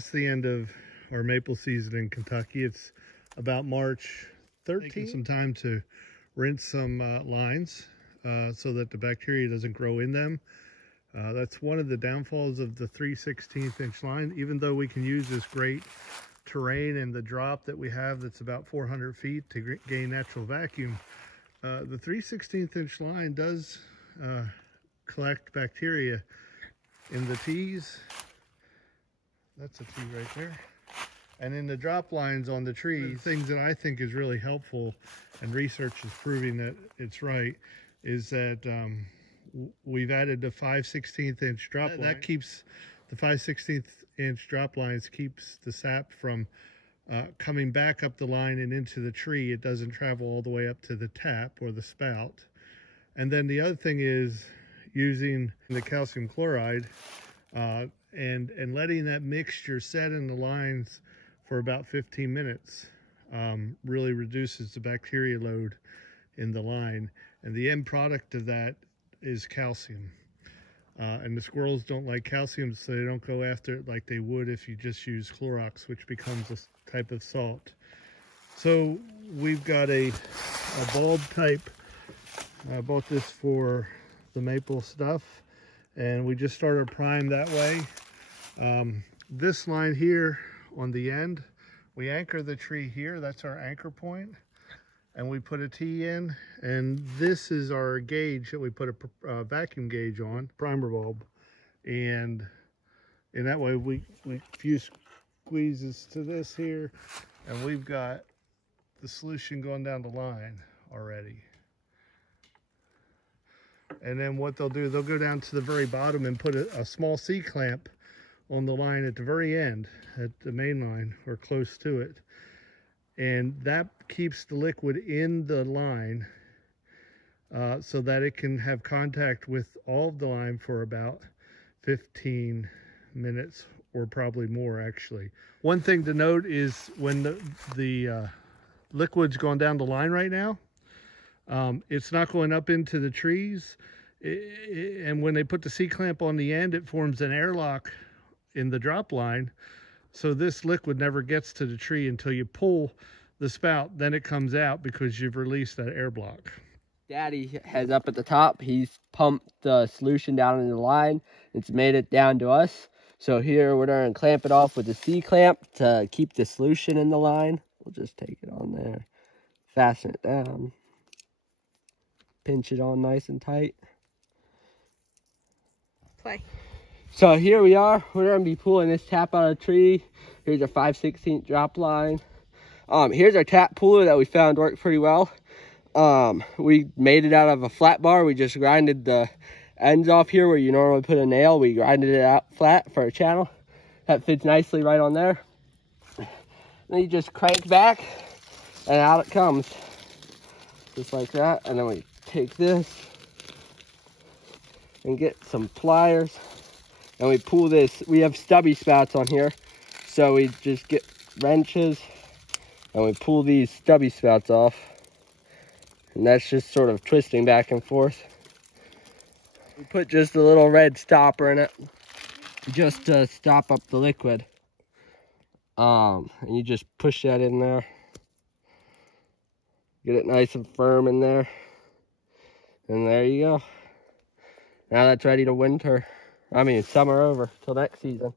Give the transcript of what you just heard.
past the end of our maple season in Kentucky. It's about March 13th. Taking some time to rinse some lines so that the bacteria doesn't grow in them. That's one of the downfalls of the 3/16 inch line. Even though we can use this great terrain and the drop that we have that's about 400 feet to gain natural vacuum, the 3/16 inch line does collect bacteria in the tees. That's a tee right there. And in the drop lines on the trees. Things that I think is really helpful, and research is proving that it's right, is that we've added the 5/16 inch drop line. That keeps the 5/16 inch drop lines, keeps the sap from coming back up the line and into the tree. It doesn't travel all the way up to the tap or the spout. And then the other thing is using the calcium chloride and letting that mixture set in the lines for about 15 minutes really reduces the bacteria load in the line. And the end product of that is calcium. And the squirrels don't like calcium, so they don't go after it like they would if you just use Clorox, which becomes a type of salt. So we've got a bulb type. I bought this for the maple stuff, and we just started prime that way. This line here on the end, we anchor the tree here. That's our anchor point, and we put a T in, and this is our gauge that we put a vacuum gauge on, primer bulb, and in that way we few squeezes to this here, and we've got the solution going down the line already. And then what they'll do, they'll go down to the very bottom and put a small C-clamp on the line at the very end, at the main line, or close to it. And that keeps the liquid in the line so that it can have contact with all of the line for about 15 minutes, or probably more actually. One thing to note is when the liquid's going down the line right now, it's not going up into the trees, and when they put the C-clamp on the end, it forms an airlock in the drop line, so this liquid never gets to the tree until you pull the spout. Then it comes out because you've released that air block. Daddy has up at the top, he's pumped the solution down in the line. It's made it down to us. So here we're going to clamp it off with a C-clamp to keep the solution in the line. We'll just take it on there, fasten it down, pinch it on nice and tight. Play. So here we are. We're going to be pulling this tap out of the tree. Here's our 5/16 drop line. Here's our tap puller that we found worked pretty well. We made it out of a flat bar. We just grinded the ends off here where you normally put a nail. We grinded it out flat for a channel. That fits nicely right on there. Then you just crank back and out it comes. Just like that. And then we take this and get some pliers. And we pull this. We have stubby spouts on here, so we just get wrenches and we pull these stubby spouts off, and that's just sort of twisting back and forth. We put just a little red stopper in it just to stop up the liquid, and you just push that in there, get it nice and firm in there, and there you go. Now that's ready to winter. I mean, summer over till next season.